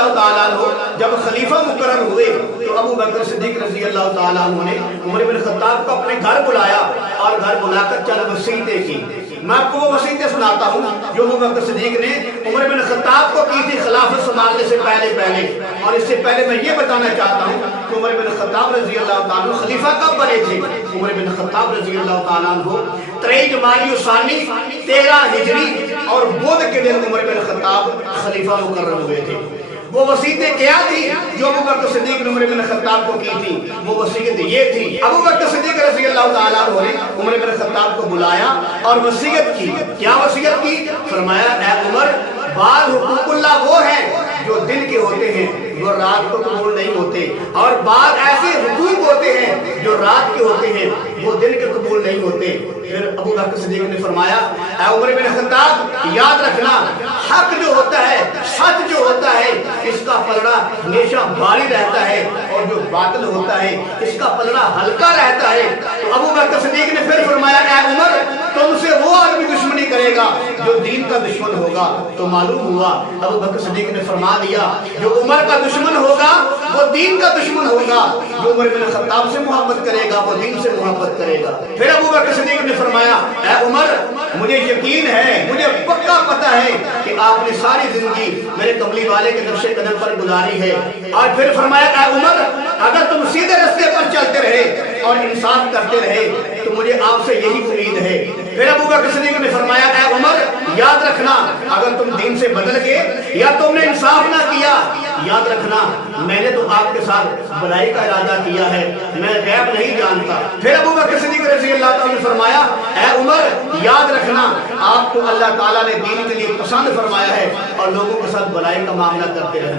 اللہ تعالیٰ عنہ جب خلیفہ مقرر ہوئے تو ابو بکر صدیق رضی اللہ تعالیٰ عنہ نے عمر بن خطاب کو اپنے گھر بلایا اور گھر بلا کر چند وصیتیں کی. میں آپ کو وہ وصیتیں سناتا ہوں جو ابو بکر صدیق نے عمر بن خطاب کو کی تھی خلافت سنبھالنے سے پہلے. اور اس سے پہلے میں یہ بتانا چاہتا ہوں کہ عمر بن خطاب رضی اللہ تعالیٰ عنہ خلیفہ کب بنے تھے. عمر بن خطاب رضی اللہ تعالیٰ عنہ 23 جمادی الثانی 13 ہجری اور بدھ کے دن عمر بن خطاب خلیفہ مقرر ہوئے تھے. وہ وصیتیں کیا تھی جو ابو بکر صدیق نے عمر بن خطاب کو کی تھی؟ وہ وصیت یہ تھی. ابو بکر صدیق رضی اللہ تعالیٰ عنہ نے عمر بن خطاب کو بلایا اور وصیت کی. کیا وصیت کی؟ فرمایا اے عمر بعض حقوق اللہ وہ ہیں جو دن کے ہوتے ہیں وہ رات کو قبول نہیں ہوتے، اور بعض ایسے حقوق ہوتے ہیں جو رات کے ہوتے ہیں وہ دن کے قبول نہیں ہوتے. پھر ابو بکر صدیق نے فرمایا اے عمر بن خطاب یاد رکھنا حق جو ہوتا ہے، سچ جو ہوتا ہے، اس کا پلڑا ہمیشہ بھاری رہتا ہے، اور جو باطل ہوتا ہے اس کا پلڑا ہلکا رہتا ہے. تو ابو بکر صدیق نے پھر فرمایا اے عمر تم سے وہ آدمی دشمنی کرے گا جو دین کا دشمن ہوگا. تو معلوم ہوا ابو بکر صدیق نے فرما دیا جو عمر کا دشمن ہوگا وہ دین کا دشمن ہوگا، جو عمر بن خطاب سے محبت کرے گا وہ دین سے محبت کرے گا. پھر ابو بکر صدیق نے فرمایا اے عمر مجھے یقین ہے، مجھے پکا پتہ ہے کہ آپ نے ساری زندگی میرے کملی والے کے نقش قدم پر گزاری ہے. اور پھر فرمایا اے عمر اگر تم سیدھے راستے پر چلتے رہے اور انصاف کرتے رہے تو مجھے آپ سے یہی امید ہے. پھر ابو بکر صدیق نے فرمایا اے عمر یاد رکھنا اگر تم دین سے بدل گئے یا تم نے انصاف نہ کیا، یاد رکھنا میں نے تو آپ کے ساتھ بھلائی کا ارادہ کیا ہے، میں غیب نہیں جانتا. پھر ابو بکر صدیق رضی اللہ تعالیٰ نے فرمایا اے عمر یاد رکھنا آپ کو اللہ تعالیٰ نے دین کے لیے پسند فرمایا ہے اور لوگوں کے ساتھ بھلائی کا معاملہ کرتے رہنا.